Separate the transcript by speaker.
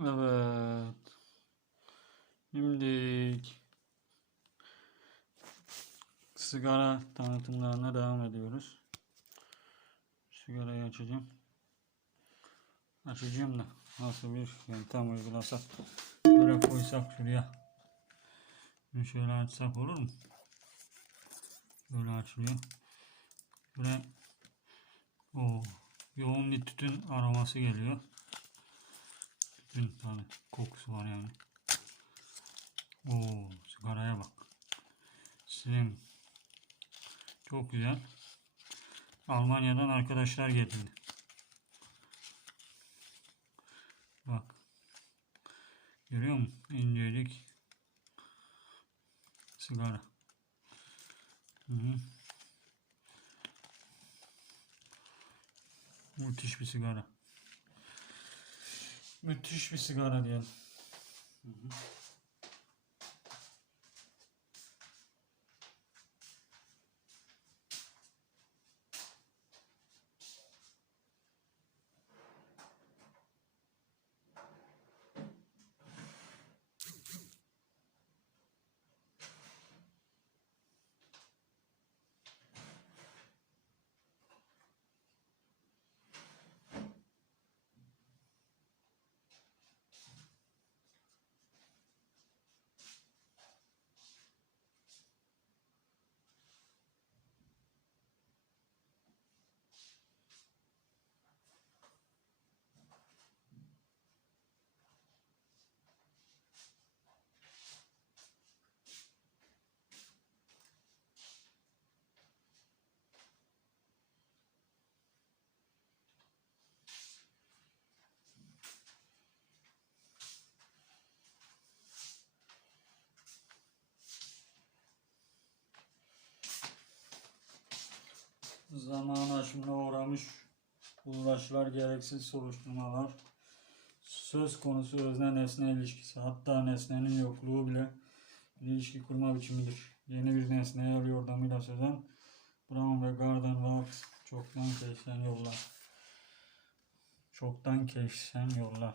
Speaker 1: Evet. Şimdi sigara tanıtımlarına devam ediyoruz. Sigarayı açacağım. Açacağım da nasıl bir yöntem uygulasak. Böyle koysak şuraya. Şöyle açsak olur mu? Böyle açılıyor. Böyle o yoğun bir tütün aroması geliyor. Tütün hani kokusu var yani. Oo sigaraya bak. Slim. Çok güzel. Almanya'dan arkadaşlar getirdi. Bak. Görüyor musun? İncelik sigara. Hı hı. Müthiş bir sigara. Müthiş bir sigara diyelim. Hı hı. Zaman aşımına uğramış uğraşlar, gereksiz soruşturmalar, söz konusu özne nesne ilişkisi, hatta nesnenin yokluğu bile ilişki kurma biçimidir. Yeni bir nesneye el yordamıyla sözen Brown ve Garden Wax çoktan keşfen yollar. Çoktan keşfen yollar.